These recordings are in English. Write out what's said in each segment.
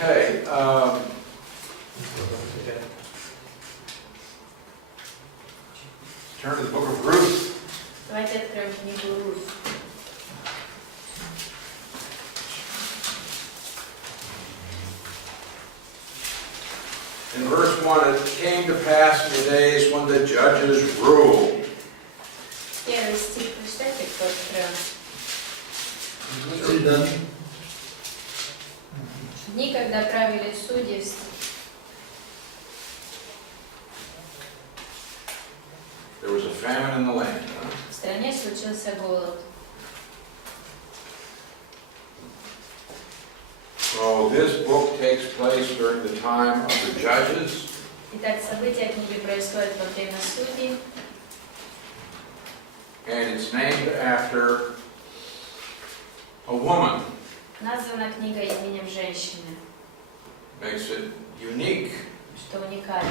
Okay. Turn to the book of Ruth. Давайте откроем книгу Рут. In verse 1, it came to pass in the days when the judges ruled. Первый стих, прочитайте, кто открыл. Дни, когда правили судьи, There was a famine in the land. в стране случился голод. So this book takes place during the time of the judges. Итак, события книги происходят во время судей, And it's named after a woman. названа книга именем женщины, Makes it unique. что уникально.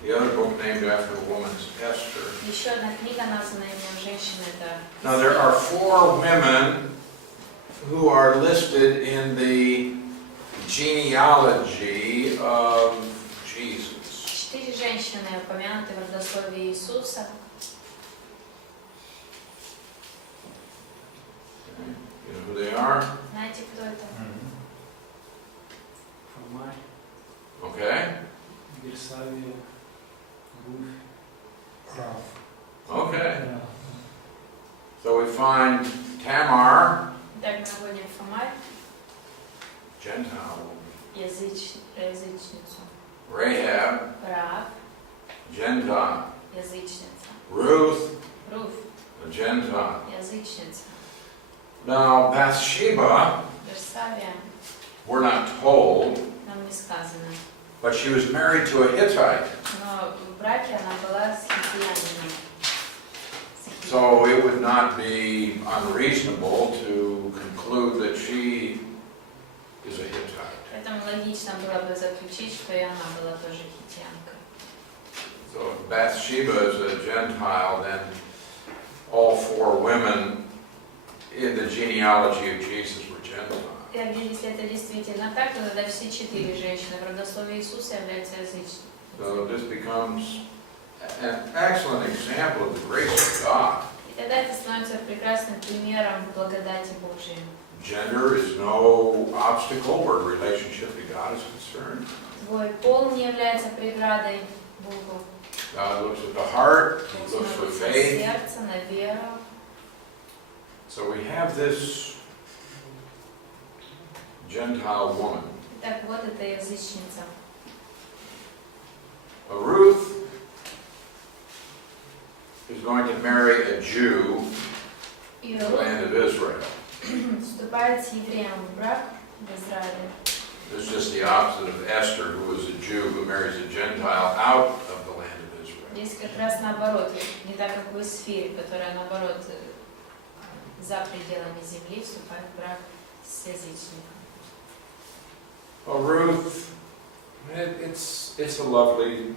The other book named after a woman is Esther. Еще одна книга, названа именем женщины, это Now there are 4 women who are listed in the genealogy of Jesus. 4 женщины, упомянуты в родословии Иисуса. You know who they are? Знаете, кто это? Okay. Okay. So we find Tamar, Так, мы находим Фомарь, Gentile, язычницу, Rahab, Раав, Gentile, язычница, Ruth, Руф, a Gentile. язычница, Now Bathsheba, Версавия, we're not told, нам не сказано. but she was married to a Hittite. Но в браке она была с хитиянином. So it would not be unreasonable to conclude that she is a Hittite. Поэтому логично было бы заключить, что и она была тоже хитянка. So if Bathsheba is a Gentile, then all 4 women in the genealogy of Jesus were Gentiles. Если это действительно так, то тогда все 4 женщины в родословии Иисуса являются язычниками. So this becomes an excellent example of the grace of God. И тогда это становится прекрасным примером благодати Божией. Gender is no obstacle where relationship to God is concerned. Твой пол не является преградой Богу. God looks at the heart, He looks for Смотрит на faith. сердце, на веру. So we have this Gentile woman. Итак, вот эта язычница. Ruth is going to marry a Jew И in the Рут land of Israel. вступает с евреем в брак в Израиле. This is just the opposite of Esther, who was a Jew who marries a Gentile out of the land of Israel. Здесь как раз наоборот, не так, как в Исфире, которая наоборот за пределами земли вступает в брак с язычником. Well, Ruth, it's a lovely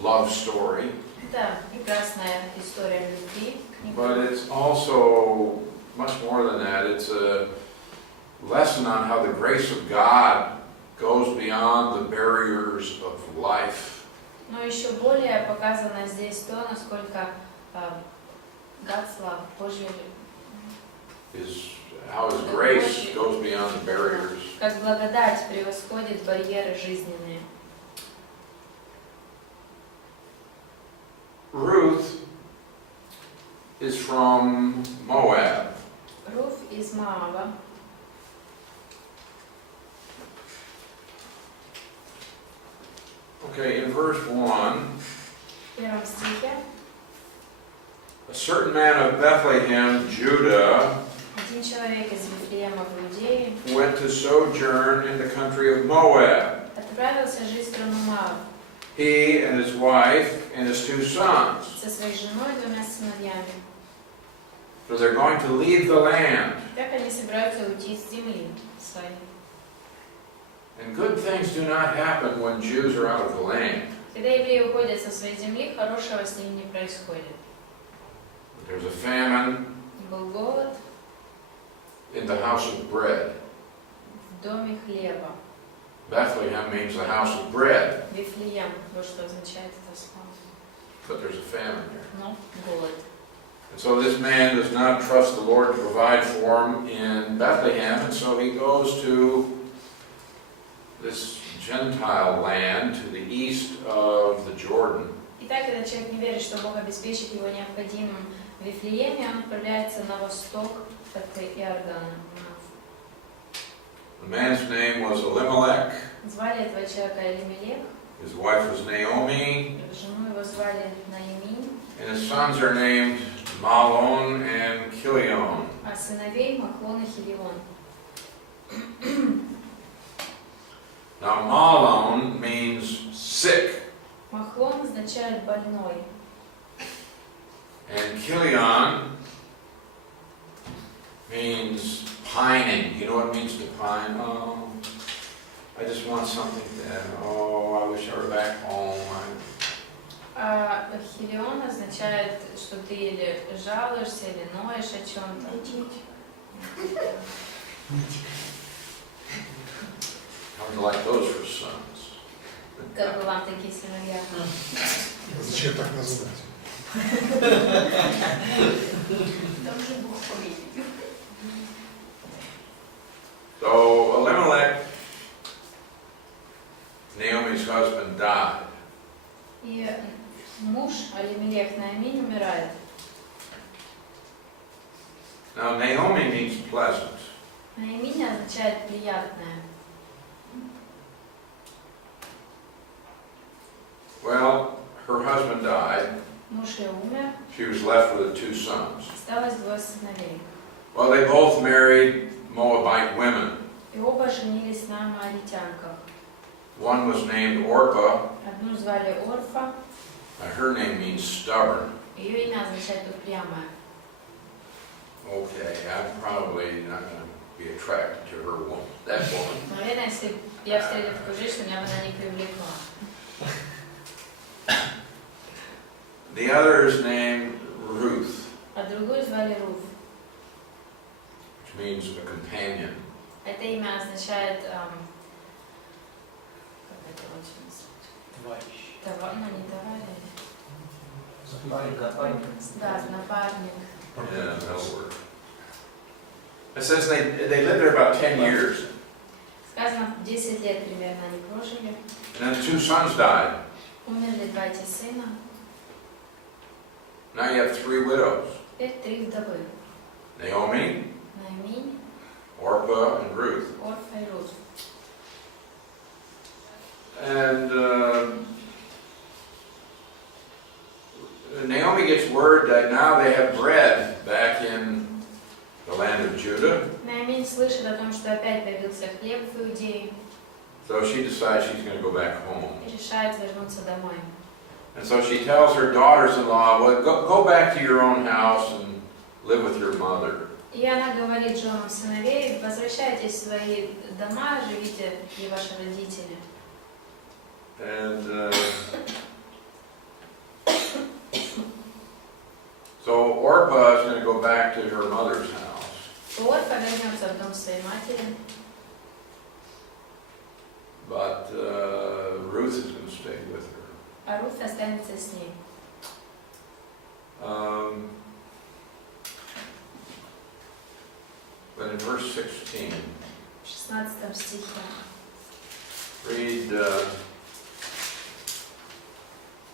love story, Это прекрасная история любви. but it's also much more than that. It's a lesson on how the grace of God goes beyond the barriers of life. Но еще более показано здесь то, насколько God's love, Божья How His grace goes beyond the barriers. как благодать превосходит барьеры жизненные. Ruth is from Moab. Руф из Моаба. Okay, in verse 1, В первом стихе a certain man of Bethlehem, Judah, один человек из Вифлеема в Иудее went to sojourn in the country of Moab. отправился жить в страну Моаб He and his wife and his 2 sons. со своей женой и 2 сыновьями. So they're going to leave the land. Как они собираются уйти с земли своей? And good things do not happen when Jews are out of the land. Когда евреи уходят со своей земли, хорошего с ними не происходит. There's a famine, Был голод, in the house of bread. В доме хлеба. Bethlehem means the house of bread, Вифлеем, вот что означает это слово. but there's a famine here. Но голод. And so this man does not trust the Lord to provide for him in Bethlehem, and so he goes to this Gentile land to the east of the Jordan. Итак, когда человек не верит, что Бог обеспечит его необходимым в Вифлееме, он отправляется на восток от Иордана. The man's name was Elimelech. Звали этого человека Элимелех, His wife was Naomi, жену его звали Наиминь, and his sons are named Mahlon and Chilion. а сыновей Махлон и Хилион. Now Mahlon means sick, Махлон означает больной, and Chilion means pining. You know what it means to pine? Oh, I just want something that, oh, I wish I were back home. а Хилион означает, что ты или жалуешься, или ноешь о чем-то. How would you like those for sons? Как бы вам такие сыновья? Зачем так называть? Там же Бог повинен. So Elimelech, Naomi's husband, died. И муж Элимелех Наиминь умирает. Now Naomi means pleasant. Наиминь означает приятное. Well, her husband died. Муж ее умер, She was left with two sons. осталось двое сыновей. Well, they both married Moabite women. И оба женились на моавитянках. One was named Orpah. Одну звали Орфа, Her name means stubborn. ее имя означает упрямая. Okay, I'm probably not going to be attracted to her woman, that woman. Наверное, если бы я встретила такую женщину, меня бы она не привлекла. The other is named Ruth, А другую звали Руф. which means a companion. Это имя означает, как это очень Товарищ. ну не товарищ. Напарник. Да, напарник. Yeah, that'll work. It says they lived there about 10 years, Сказано, 10 лет примерно они прожили. and then two sons died. Умерли два эти сына. Now you have three widows, Теперь три вдовы. Naomi, Наиминь, Orpah, and Ruth. Орфа и Руф. And Naomi gets word that now they have bread back in the land of Judah. Наиминь слышит о том, что опять появился хлеб в Иудее So she decides she's going to go back home. и решает вернуться домой. And so she tells her daughters-in-law, well, go back to your own house and live with your mother. И она говорит женам сыновей: возвращайтесь в свои дома, живите, и ваши родители. And so Orpah is going to go back to her mother's house. Орфа вернется в дом своей матери, But Ruth is going to stay with her. а Руф останется с ней. But in verse 16, В 16 стихе. read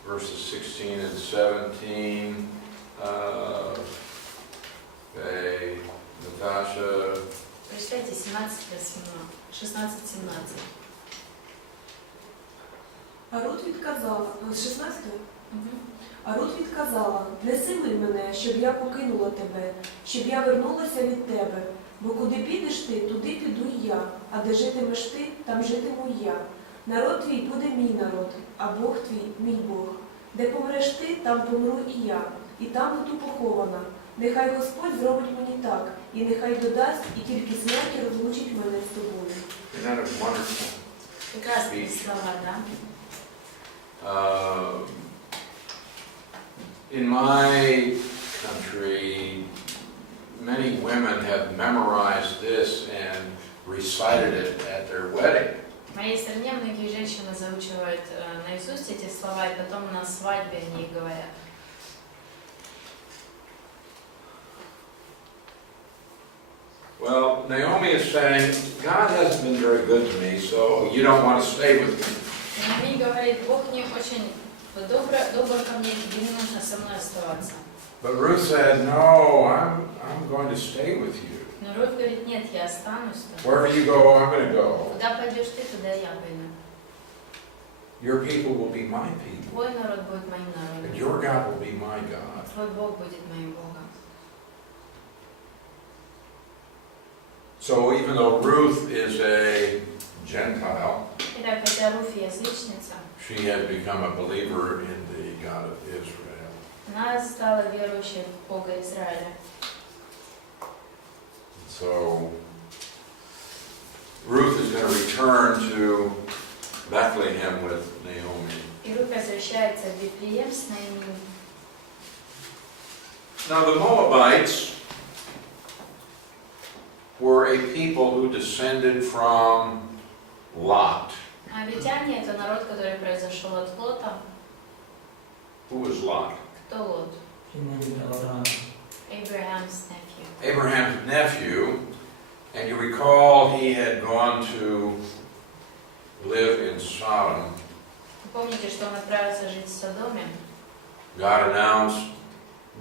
verses 16 and 17. Okay, Natasha. Прочитайте 16-17. А Рут відказала, з 16? Угу. А Рут відказала: не силуй мене, щоб я покинула тебе, щоб я вернулася від тебе. Бо куди підеш ти, туди піду й я, а де житимеш ти, там житиму й я. Народ твій буде мій народ, а Бог твій мій Бог. Де помреш ти, там помру і я, і там буду похована. Нехай Господь зробить мені так, і нехай додасть, і тільки смерть розлучить мене з тобою. Isn't that a wonderful? Прекрасные слова, да? In my country, many women have memorized this and recited it at their wedding. В моей стране многие женщины заучивают наизусть эти слова, и потом на свадьбе о них говорят. Well, Naomi is saying, God hasn't been very good to me, so you don't want to stay with me. Наоми говорит, Бог не очень добр ко мне, тебе не нужно со мной оставаться. But Ruth said, no, I'm going to stay with you. Но Рут говорит, нет, я останусь с тобой. Wherever you go, I'm going to go. Куда пойдешь ты, туда я пойду. Your people will be my people, Твой народ будет моим and народом. your God will be my God. Твой Бог будет моим Богом. So even though Ruth is a Gentile, Итак, хотя Руфь язычница, she had become a believer in the God of Israel. она стала верующей в Бога Израиля. So Ruth is going to return to Bethlehem with Naomi. И Руфь возвращается в Вифлеем с Наоми. Now the Moabites were a people who descended from Lot. Авитяне — это народ, который произошел от Лота. Who was Lot? Кто Лот? Abraham's nephew. Abraham's nephew, and you recall he had gone to live in Sodom. Помните, что он отправился жить в Содоме? God announced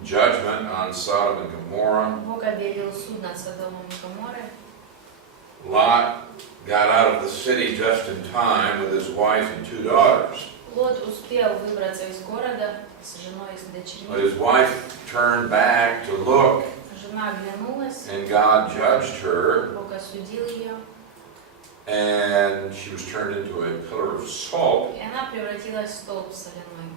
judgment on Sodom and Gomorrah. Бог объявил суд над Содомом и Гоморрой. Lot got out of the city just in time with his wife and 2 daughters. Лот успел выбраться из города с женой и с But дочерьми. his wife turned back to look, Жена оглянулась, and God judged her, Бог осудил ее, and she was turned into a pillar of salt. и она превратилась в столб соляной.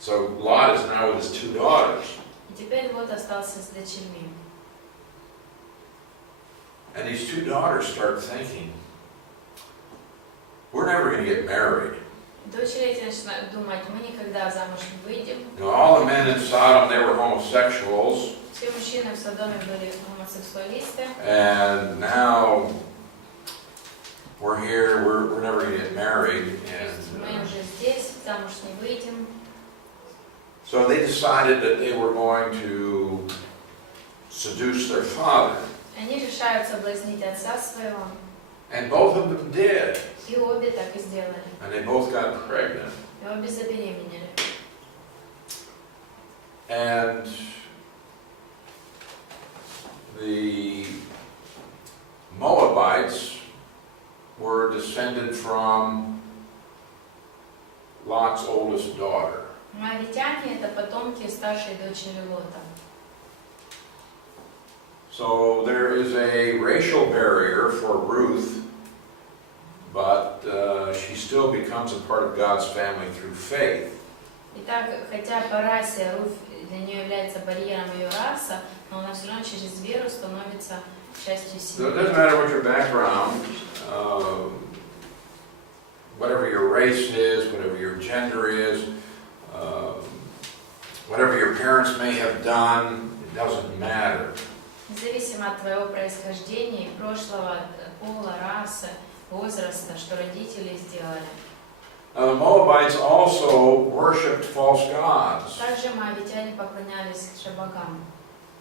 So Lot is now with his 2 daughters. И теперь Лот остался с дочерьми. And these 2 daughters start thinking, we're never going to get married. Дочери эти начинают думать, мы никогда замуж не выйдем. You know, all the men in Sodom, they were homosexuals, Все мужчины в Содоме были гомосексуалисты. and now we're here, we're never going to get married. Мы And уже здесь, замуж не выйдем. so they decided that they were going to seduce their father. Они решают соблазнить отца своего. And both of them did. И обе так и сделали. And they both got pregnant. И обе забеременели. And the Moabites were descended from Lot's oldest daughter. Моавитяне — это потомки старшей дочери Лота. So there is a racial barrier for Ruth, but she still becomes a part of God's family through faith. Итак, хотя по расе Руфь для нее является барьером ее раса, но она все равно через веру становится частью So it семьи. doesn't matter what your background, whatever your race is, whatever your gender is, whatever your parents may have done, it doesn't matter. Независимо от твоего происхождения, прошлого, пола, расы, возраста, что родители сделали. Now, the Moabites also worshipped false gods, Также моавитяне поклонялись богам.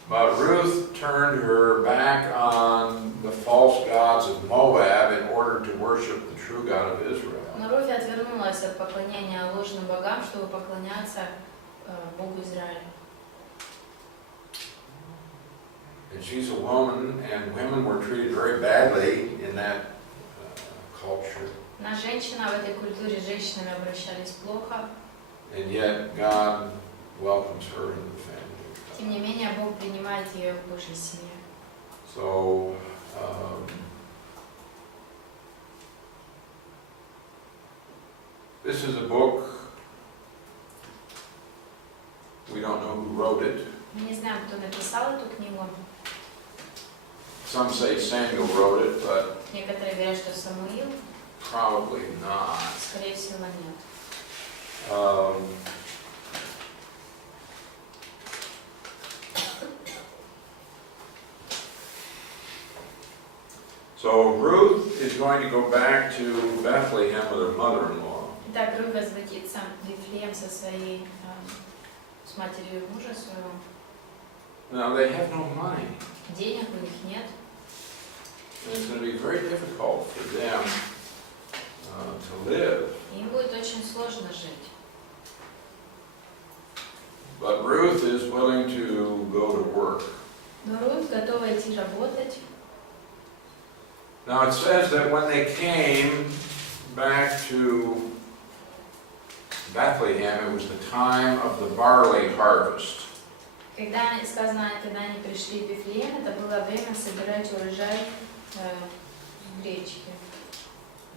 but Ruth turned her back on the false gods of Moab in order to worship the true God of Israel. Но Руфь отвернулась от поклонения ложным богам, чтобы поклоняться Богу Израиля. And she's a woman, and women were treated very badly in that culture. Она женщина, в этой культуре с женщинами обращались плохо. And yet God welcomes her into the family. Тем не менее, Бог принимает ее в Божьей семье. So, this is a book, we don't know who wrote it. Мы не знаем, кто написал эту книгу. Some say Samuel wrote it, but Некоторые говорят, что Самуил, probably not. скорее всего, нет. So Ruth is going to go back to Bethlehem with her mother-in-law. Итак, Рут возвратится в Вифлеем со своей, с матерью мужа своего. Now they have no money. Денег у них нет. And it's going to be very difficult for them to live. Им будет очень сложно жить. But Ruth is willing to go to work. Но Рут готова идти работать. Now it says that when they came back to Bethlehem, it was the time of the barley harvest. Когда сказано, когда они пришли в Вифлеем, это было время собирать урожай гречки.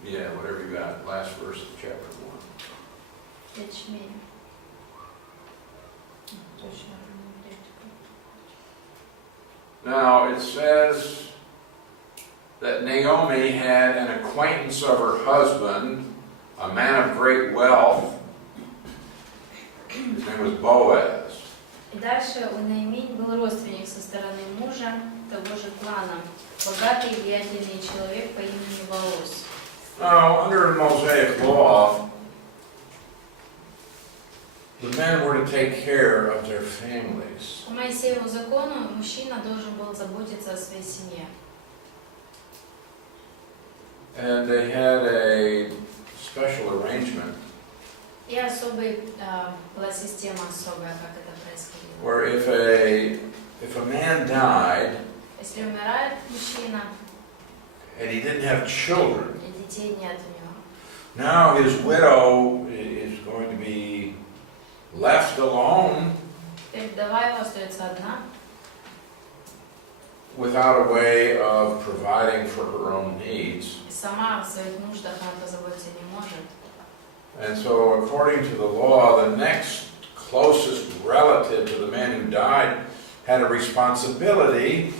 Yeah, whatever you got, last verse of chapter 1. Ячмень. Точно, гречка. Now it says that Naomi had an acquaintance of her husband, a man of great wealth. His name was Boaz. И дальше у Наиминь был родственник со стороны мужа того же клана, богатый и влиятельный человек по имени Боаз. Now, under Mosaic law, the men were to take care of their families. По Моисееву закону мужчина должен был заботиться о своей семье. And they had a special arrangement И была система особая, как это происходило. where if a man died Если умирает мужчина, and he didn't have children, и детей нет у него, now his widow is going to be left alone теперь вдова его остается одна, without a way of providing for her own needs. и сама в своих нуждах она позаботиться не может. And so, according to the law, the next closest relative to the man who died had a responsibility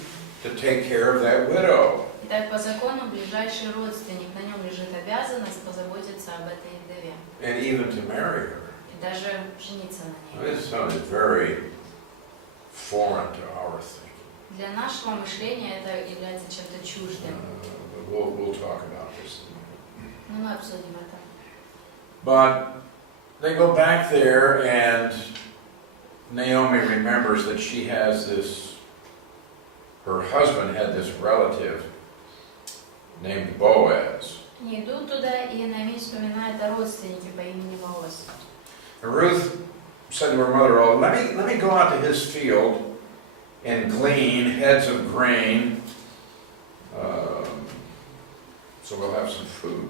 to take care of that widow. Итак, по закону ближайший родственник, на нем лежит обязанность позаботиться об этой вдове. And even to marry her. И даже жениться на Now, ней. this sounded very foreign to our thinking. Для нашего мышления это является чем-то чуждым. But we'll talk about this in a minute. Но мы обсудим это. But they go back there, and Naomi remembers that she has this, her husband had this relative named Boaz. Они идут туда, и Наиминь вспоминает о родственнике по имени Боаз. And Ruth said to her mother-in-law, let me go out to his field and glean heads of grain, so we'll have some food.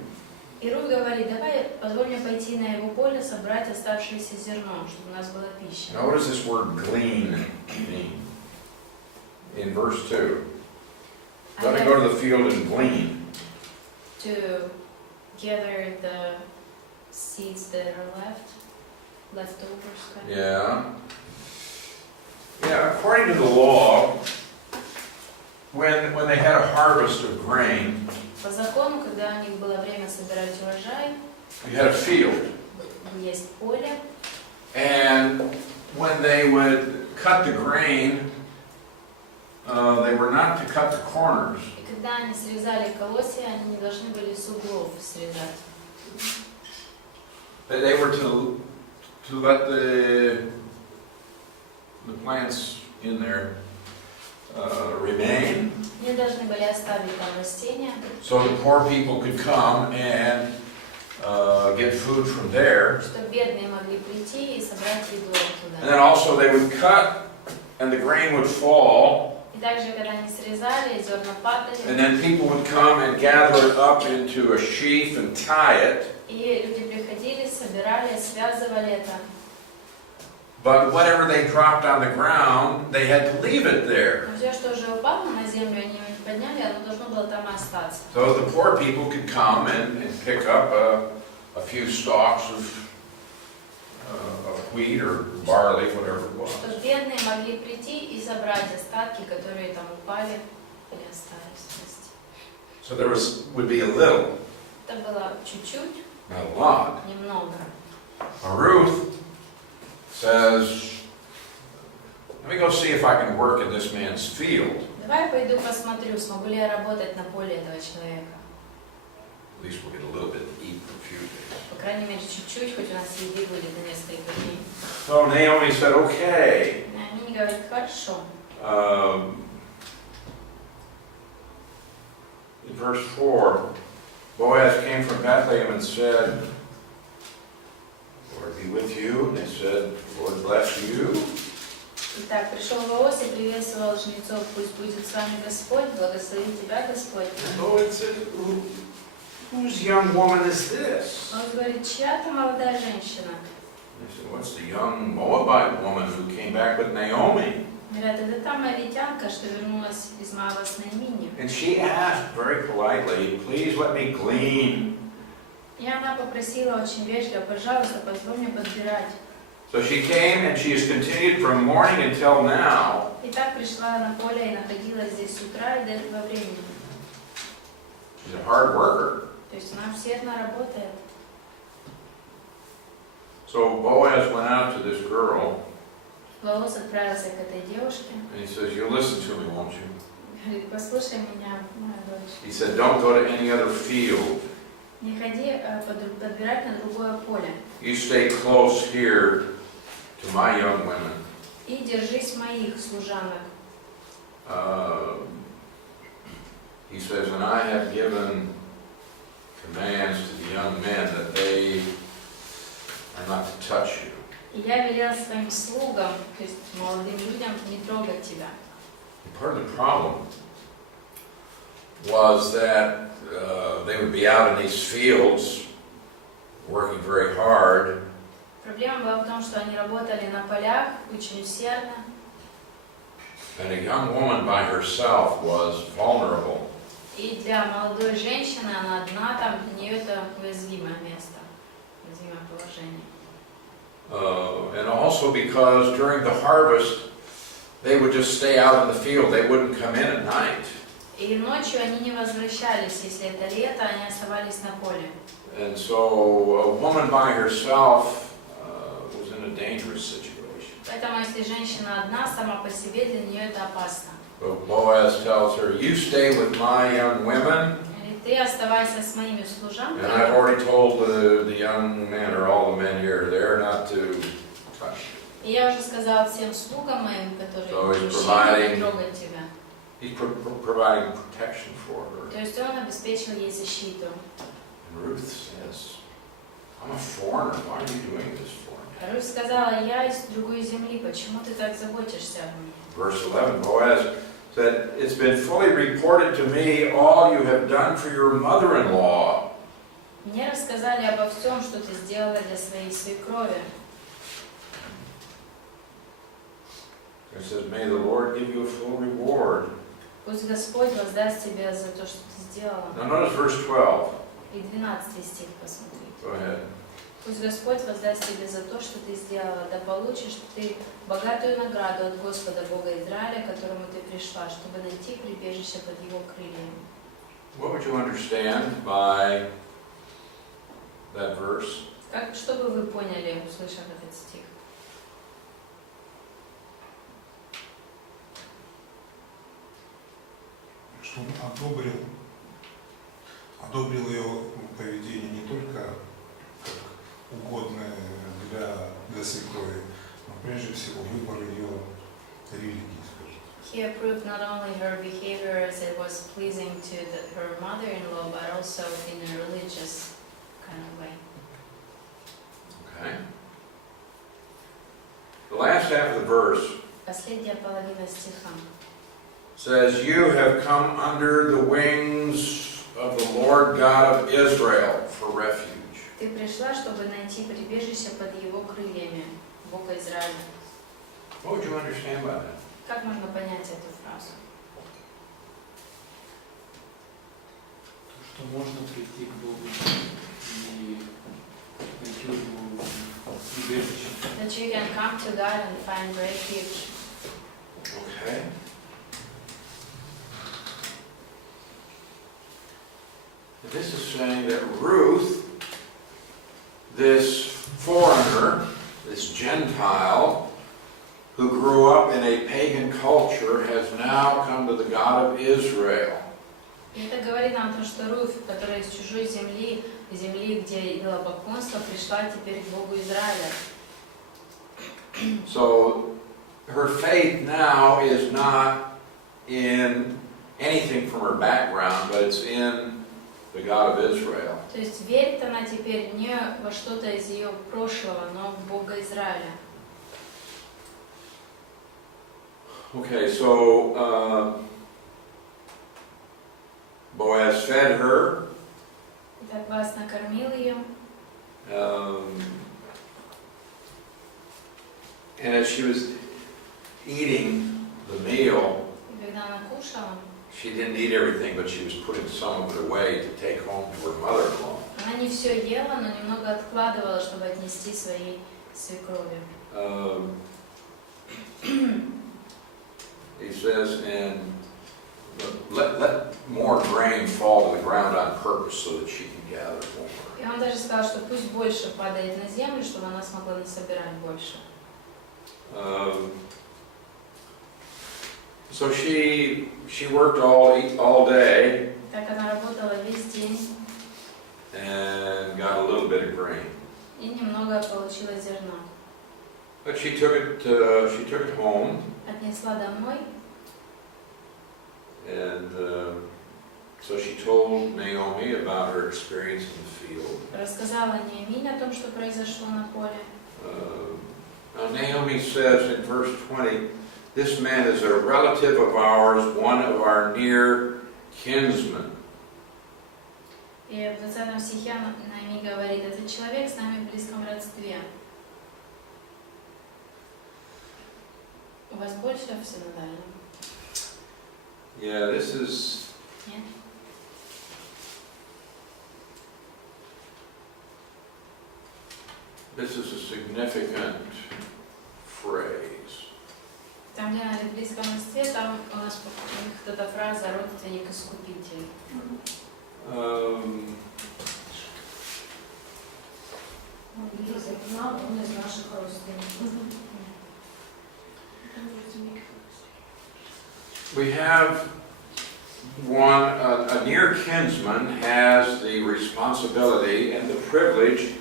И Рут говорит, давай позволь мне пойти на его поле, собрать оставшееся зерно, чтобы у нас была пища. Now what does this word glean mean? In verse 2. Let me go to the field and glean. To gather the seeds that are leftovers. Kind of. Yeah. Yeah, according to the law, when they had a harvest of grain, По закону, когда у них было время собирать урожай, you had a field. есть поле, And when they would cut the grain, they were not to cut the corners. и когда они срезали колосья, они не должны были с углов срезать. They were to let the plants in there remain, Они должны были оставить там растения, so the poor people could come and get food from there. чтобы бедные могли прийти и собрать еду And оттуда. then also they would cut, and the grain would fall, И также, когда они срезали, зерна падали, and then people would come and gather it up into a sheaf and tie it. и люди приходили, собирали, связывали это. But whatever they dropped on the ground, they had to leave it there. Но все, что уже упало на землю, они его не подняли, оно должно было там и остаться. So the poor people could come and pick up a few stalks of wheat or barley, whatever it was. Чтобы бедные могли прийти и забрать остатки, которые там упали или остались вместе. So there would be a little, Это было чуть-чуть, not a lot. немного. Ruth says, let me go see if I can work in this man's field. Давай я пойду посмотрю, смогу ли я работать на поле этого человека. At least we'll get a little bit to eat for a few days. По крайней мере, чуть-чуть, хоть у нас еды будет на несколько дней. So Naomi said, okay. Они говорят, хорошо. In verse 4, Boaz came from Bethlehem and said, Lord be with you. And they said, Lord bless you. Итак, пришел Бооз и приветствовал жнецов, пусть будет с вами Господь, благослови тебя Господь. And Boaz said, whose young woman is this? Он говорит, чья-то молодая женщина. And they said, what's the young Moabite woman who came back with Naomi? Говорят, это та мавитянка, что вернулась из Моаба с Наимини. And she asked very politely, please let me glean. И она попросила очень вежливо, пожалуйста, позволь мне подбирать. So she came and she has continued from morning until now. И так пришла на поле и находилась здесь с утра и до этого времени. She's a hard worker. То есть она усердно работает. So Boaz went out to this girl Бооз отправился к этой девушке. and he says, you'll listen to me, won't you? Говорит, послушай меня, моя дочь. He said, don't go to any other field. Не ходи подбирать на другое поле. You stay close here to my young women. И держись моих служанок. He says, and I have given commands to the young men that they are not to touch you. И я велела своим слугам, то есть молодым людям, не трогать тебя. And part of the problem was that they would be out in these fields working very hard. Проблема была в том, что они работали на полях очень усердно. And a young woman by herself was vulnerable. И для молодой женщины она одна, там для нее это уязвимое место, уязвимое положение. And also because during the harvest, they would just stay out in the field. They wouldn't come in at night. И ночью они не возвращались, если это лето, они оставались на поле. And so a woman by herself was in a dangerous situation. Поэтому если женщина одна, сама по себе, для нее это опасно. But Boaz tells her, you stay with my young women. Ты оставайся с моими And I've служанками. already told the young men, or all the men here, they're not to touch you. И я уже сказала всем слугам моим, So которые he's мужчины, не трогать тебя. He's providing protection for her. То есть он обеспечил ей защиту. And Ruth says, I'm a foreigner. Why are you doing this for me? Руth сказала, я из другой земли, почему ты так заботишься о мне? Verse 11, Boaz said, it's been fully reported to me all you have done for your mother-in-law. Мне рассказали обо всем, что ты сделала для своей свекрови. It says, may the Lord give you a full reward. Пусть Господь воздаст тебе за то, что ты сделала. Now notice verse 12. И 12 стих посмотри. Go ahead. Пусть Господь воздаст тебе за то, что ты сделала, да получишь ты богатую награду от Господа Бога Израиля, к которому ты пришла, чтобы найти прибежище под Его крыльями. What would you understand by that verse? Что бы вы поняли, услышав этот стих? Что он одобрил ее поведение не только как угодное для свекрови, но прежде всего выбор ее религии, скажем. He approved not only her behavior as it was pleasing to her mother-in-law, but also in a religious kind of way. Okay. The last half of the verse Последняя половина стиха. says, you have come under the wings of the Lord God of Israel for refuge. Ты пришла, чтобы найти прибежище под Его крыльями, Бога Израиля. What would you understand by that? Как можно понять эту фразу? То, что можно прийти к Богу и найти у Него убежище. That you can come to God and find refuge. Okay. This is saying that Ruth, this foreigner, this Gentile, who grew up in a pagan culture has now come to the God of Israel. И это говорит нам то, что Руфь, которая из чужой земли, где идолопоклонство, пришла теперь к Богу Израиля. So her faith now is not in anything from her background, but it's in the God of Israel. То есть верит она теперь не во что-то из ее прошлого, но в Бога Израиля. Okay, so Boaz fed her. Итак, Боаз накормил ее. And as she was eating the meal, И когда она кушала, she didn't eat everything, but she was putting some of it away to take home to her mother-in-law. она не все ела, но немного откладывала, чтобы отнести своей свекрови. He says, and let more grain fall to the ground on purpose so that she can gather more. И он даже сказал, что пусть больше падает на землю, чтобы она смогла насобирать больше. So she worked all day Так она работала весь день and got a little bit of grain. и немного получила зерна. But she took it home, Отнесла домой, and so she told Naomi about her experience in the field. рассказала Неемии о том, что произошло на поле. Now Naomi says in verse 20, this man is a relative of ours, one of our near kinsmen. И в 20 стихе Неемия говорит, этот человек с нами в близком родстве. У вас больше в синодальном? Yeah, this is... Нет? This is a significant phrase. Там, где на близком родстве, там у нас у них вот эта фраза «родственник-искупитель». Он из наших родственников. We have a near kinsman has the responsibility and the privilege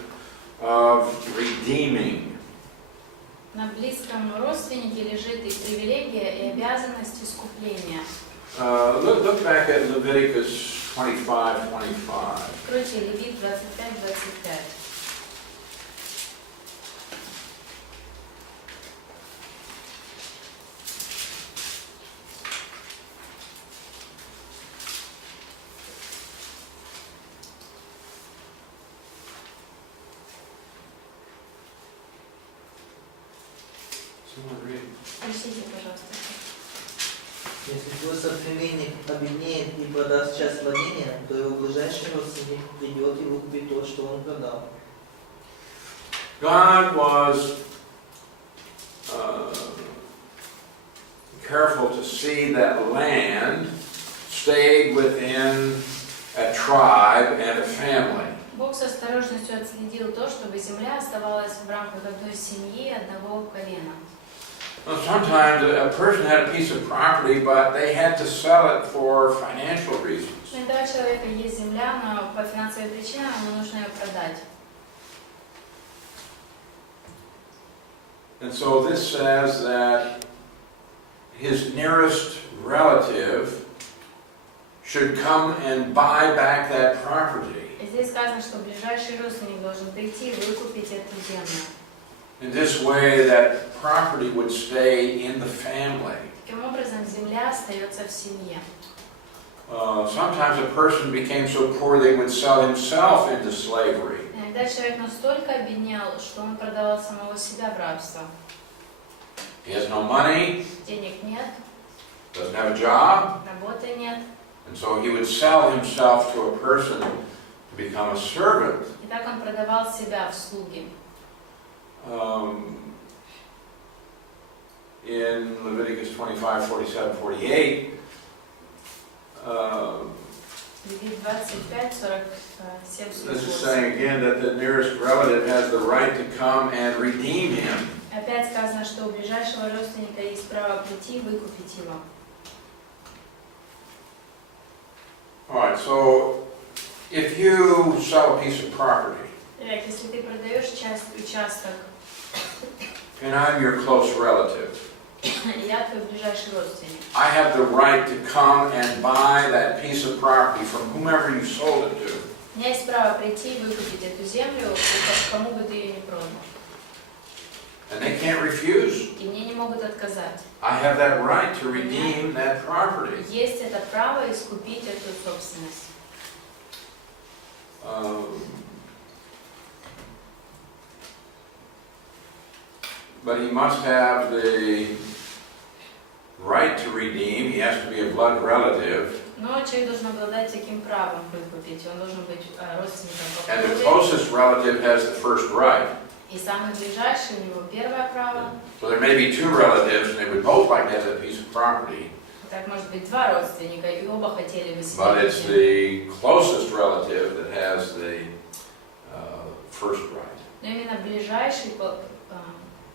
of redeeming. На близком родственнике лежит и привилегия, и обязанность искупления. Look back at Leviticus 25:25. Откройте Левит 25:25. Прочтите, пожалуйста. Если твой соплеменник обеднеет и продаст часть владения, то его ближайший родственник придет и выкупит то, что он продал. God was careful to see that land stayed within a tribe and a family. Бог с осторожностью отследил то, чтобы земля оставалась в рамках одной семьи, одного колена. Well, sometimes a person had a piece of property, but they had to sell it for financial reasons. Иногда у человека есть земля, но по финансовым причинам ему нужно ее продать. And so this says that his nearest relative should come and buy back that property. И здесь сказано, что ближайший родственник должен прийти и выкупить эту землю. In this way, that property would stay in the family. Таким образом, земля остается в семье. Sometimes a person became so poor they would sell himself into slavery. Иногда человек настолько обеднел, что он продавал самого себя в рабство. He has no money, Денег нет, doesn't have a job, работы нет. and so he would sell himself to a person to become a servant. И так он продавал себя в слуги. In Leviticus 25, 47, 48, Левит 25, 47, this is 48. saying again that the nearest relative has the right to come and redeem him. Опять сказано, что у ближайшего родственника есть право прийти и выкупить его. All right, so if you sell a piece of property, Итак, если ты продаешь участок, and I'm your close relative, я твой ближайший родственник, I have the right to come and buy that piece of property from whomever you sold it to. у меня есть право прийти и выкупить эту землю, кому бы ты ее не продал. And they can't refuse. И мне не могут отказать. I have that right to redeem that property. Есть это право искупить эту собственность. But he must have the right to redeem. He has to be a blood relative. Но человек должен обладать таким правом выкупить. Он должен быть родственником по And the крови. closest relative has the first right. И самый ближайший у него первое право. So there may be two relatives, and they would both like to have that piece of property. Так может быть два родственника, и оба хотели бы себе. But it's the closest relative that has the first right. Но именно ближайший,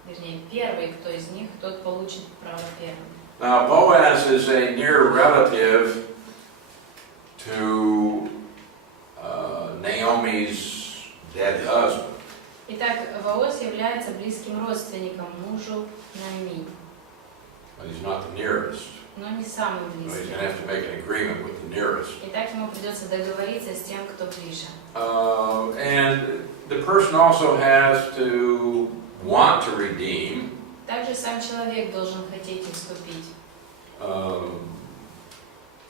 вернее, первый, кто из них, тот получит право первым. Now, Boaz is a near relative to Naomi's dead husband. Итак, Вооз является близким родственником мужу Наоми, But he's not the nearest. но не самым So he's близким. going to have to make an agreement with the nearest. Итак, ему придется договориться с тем, кто ближе. And the person also has to want to redeem. Также сам человек должен хотеть искупить.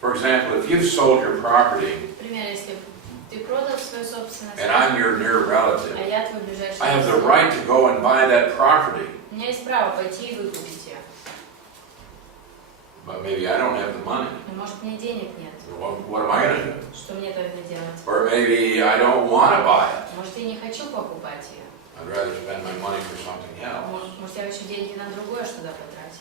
For example, if you've sold your property Например, если ты продал свою собственность, and I'm your near relative, а я твой ближайший I have the родственник, right to go and buy that property. у меня есть право пойти и выкупить ее. But maybe I don't have the money. Но может мне денег нет. What am I going to do? Что мне тогда делать? Or maybe I don't want to buy it. Может, я не хочу покупать ее. I'd rather spend my money for something else. Может, я хочу деньги на другое что-то потратить.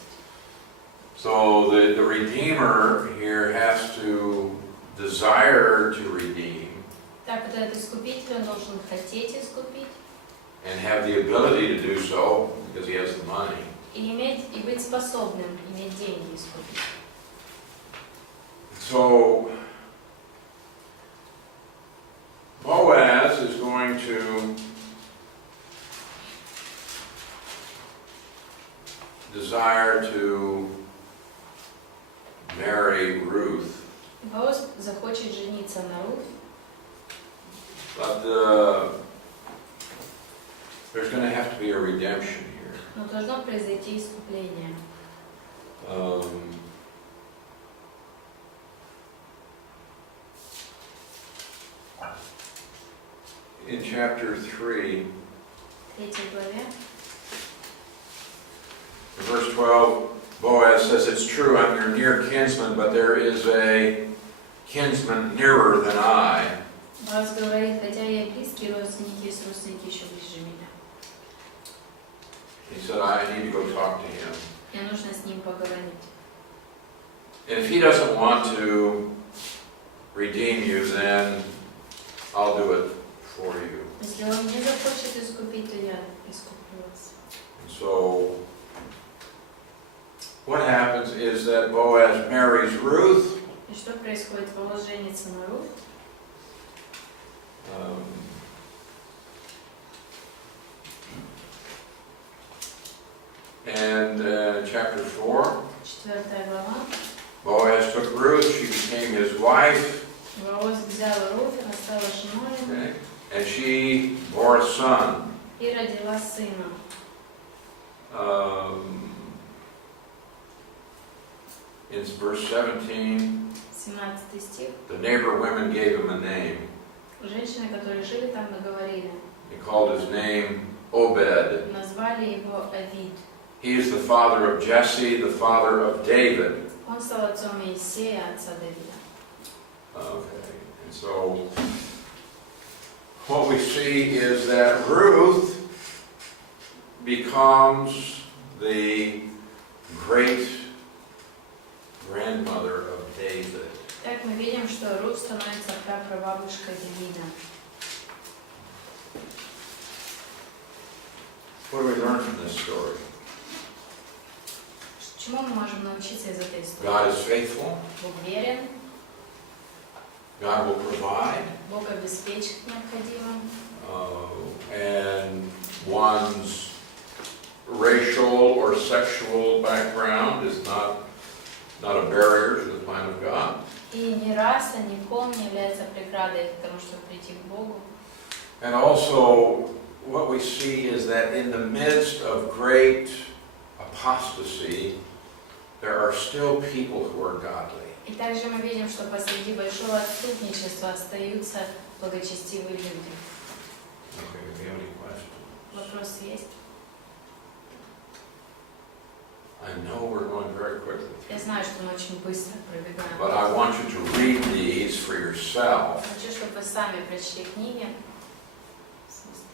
So the Redeemer here has to desire to redeem Так, вот этот искупитель, он должен хотеть искупить and have the ability to do so because he has the money. и быть способным иметь деньги искупить. So Boaz is going to desire to marry Ruth. Вооз захочет жениться на Руфь, But there's going to have to be a redemption here. но должно произойти искупление. In chapter 3, В 3 главе, in verse 12, Boaz says, "It's true, I'm your near kinsman, but there is a kinsman nearer than I." Вооз говорит, хотя я близкий родственник, есть родственники еще ближе меня. He said, I need to go talk to him. Мне нужно с ним поговорить. And if he doesn't want to redeem you, then I'll do it for you. Если он не захочет искупить, то я искуплю вас. And so what happens is that Boaz marries Ruth. И что происходит? Вооз женится на Руфь. And chapter 4, 4 глава. Boaz took Ruth, she became his wife, Вооз взял Руфь, она стала женой okay, and she bore a son. и родила сына. In verse 17, 17 стих. the neighbor women gave him a name. Женщины, которые жили там, наговорили. They called his name Obed. Назвали его Авид. He is the father of Jesse, the father of David. Он стал отцом Моисея, отца Давида. Okay, and so what we see is that Ruth becomes the great grandmother of David. Так мы видим, что Руфь становится прапрабабушкой Давида. What do we learn from this story? Чему мы можем научиться из этой истории? God is faithful. Бог верен, God will provide. Бог обеспечит необходимым. And one's racial or sexual background is not a barrier to the plan of God. И ни раса, ни пол не является преградой к тому, чтобы прийти к Богу. And also, what we see is that in the midst of great apostasy, there are still people who are godly. И также мы видим, что посреди большого отступничества остаются благочестивые люди. Okay, do we have any questions? Вопрос есть? I know we're going very quickly, Я знаю, что мы очень быстро пробегаем. but I want you to read these for yourself. Хочу, чтобы вы сами прочли книги самостоятельно.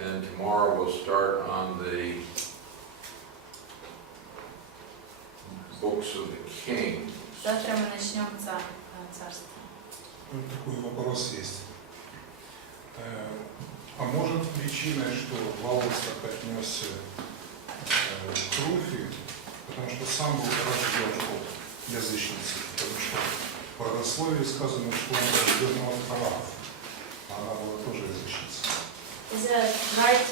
And tomorrow we'll start on the books of the Kings. Завтра мы начнем царство. Такой вопрос есть. А может причиной, что Валус так отнесся к Руфи, потому что сам был рожден от язычницы, потому что в родословии сказано, что он рожден от Харав, а она была тоже язычница. Is it right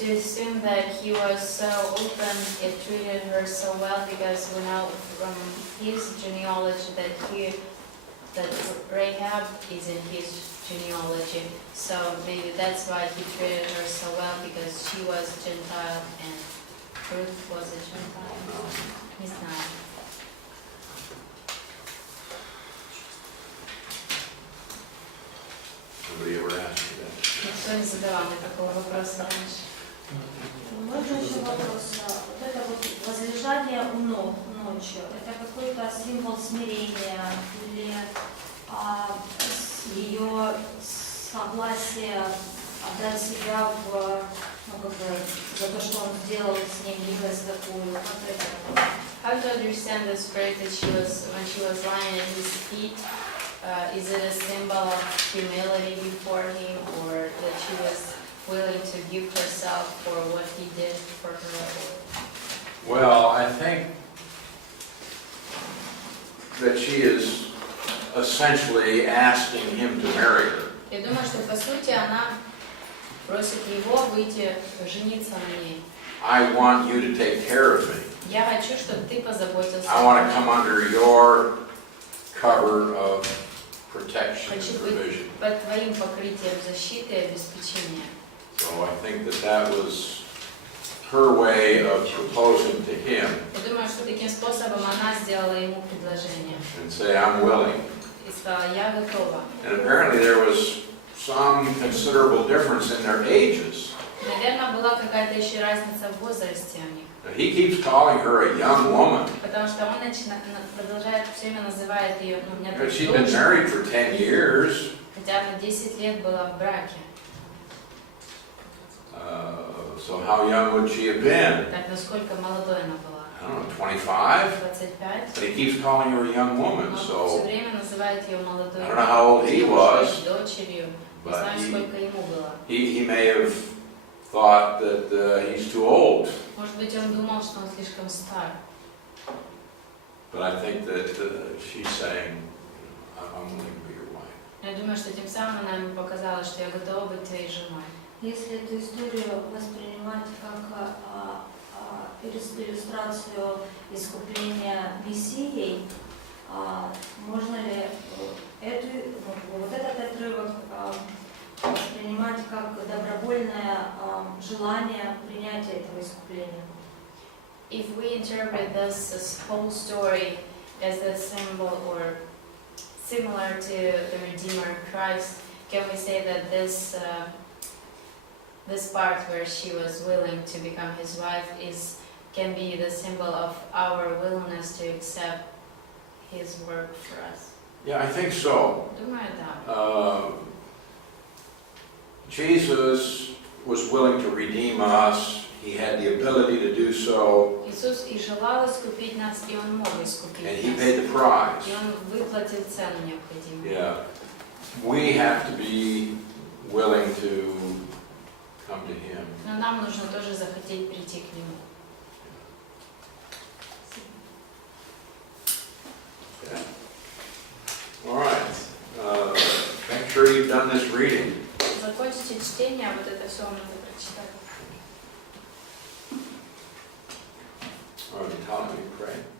to assume that he was so open, it treated her so well, because we know from his genealogy that Rahab is in his genealogy, so maybe that's why he treated her so well, because she was Gentile and Ruth was a Gentile. Не знаю. Nobody ever asked you that. Никто не задавал мне такого вопроса раньше. Можно еще вопрос? Вот это вот возлежание у ног ночью, это какой-то символ смирения или ее согласие отдать себя за то, что он сделал с ней близость такую? How to understand the spirit that when she was lying at his feet? Is it a symbol of humility before him, or that she was willing to give herself for what he did for her? Well, I think that she is essentially asking him to marry her. Я думаю, что по сути она просит его выйти, жениться на ней. I want you to take care of me. Я хочу, чтобы ты позаботился I want to come under your cover of protection and Хочу быть provision. под твоим покрытием защиты и обеспечения. So I think that was her way of proposing to him Я думаю, что таким способом она сделала ему предложение. and say, I'm willing. И сказала, я готова. And apparently there was some considerable difference in their ages. Наверное, была какая-то еще разница в возрасте у них. He keeps calling her a young woman. Потому что он продолжает все время называет ее, у меня тут She'd been дочь, married for 10 years. хотя она 10 лет была в браке. So how young would she have been? Так насколько молодой она была? I don't know, 25? 25. But he keeps calling her a young woman, Но все so время называет ее молодой. I don't know how old he was, Дочерью. Не but знаю, сколько ему было. he may have thought that he's too old. Может быть, он думал, что он слишком стар. But I think that she's saying, I'm willing to be your wife. Я думаю, что тем самым она ему показала, что я готова быть твоей женой. Если эту историю воспринимать как иллюстрацию искупления Мессией, можно ли вот этот отрывок воспринимать как добровольное желание принятия этого искупления? If we interpret this whole story as a symbol or similar to the Redeemer Christ, can we say that this part where she was willing to become his wife can be the symbol of our willingness to accept his work for us? Yeah, I think so. Думаю, да. Jesus was willing to redeem us. He had the ability to do so, Иисус и желал искупить нас, и Он мог искупить and He нас. paid the price. И Он выплатил цену необходимую. Yeah. We have to be willing to come to Him. Но нам нужно тоже захотеть прийти к Нему. Okay. All right. Make sure you've done this reading. Закончите чтение, а вот это все вам надо прочитать. All right, Tom, will you pray?